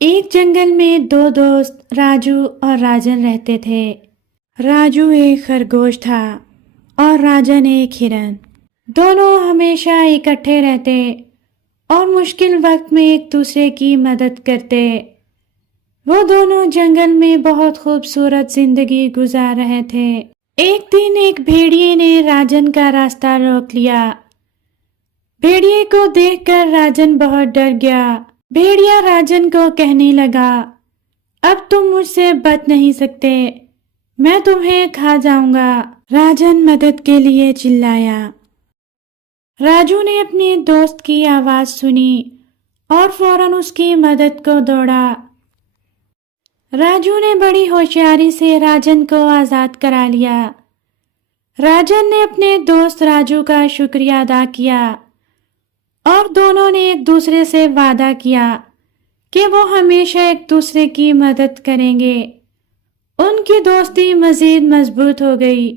ایک جنگل میں دو دوست راجو اور راجن رہتے تھے۔ راجو ایک خرگوش تھا اور راجن ایک ہرن۔ دونوں ہمیشہ اکٹھے رہتے اور مشکل وقت میں ایک دوسرے کی مدد کرتے۔ وہ دونوں جنگل میں بہت خوبصورت زندگی گزار رہے تھے۔ ایک دن ایک بھیڑیے نے راجن کا راستہ روک لیا۔ بھیڑیے کو دیکھ کر راجن بہت ڈر گیا۔ بھیڑیا راجن کو کہنے لگا، اب تم مجھ سے بچ نہیں سکتے، میں تمہیں کھا جاؤں گا۔ راجن مدد کے لیے چلایا۔ راجو نے اپنے دوست کی آواز سنی اور فوراً اس کی مدد کو دوڑا۔ راجو نے بڑی ہوشیاری سے راجن کو آزاد کرا لیا۔ راجن نے اپنے دوست راجو کا شکریہ ادا کیا اور دونوں نے ایک دوسرے سے وعدہ کیا کہ وہ ہمیشہ ایک دوسرے کی مدد کریں گے۔ ان کی دوستی مزید مضبوط ہو گئی۔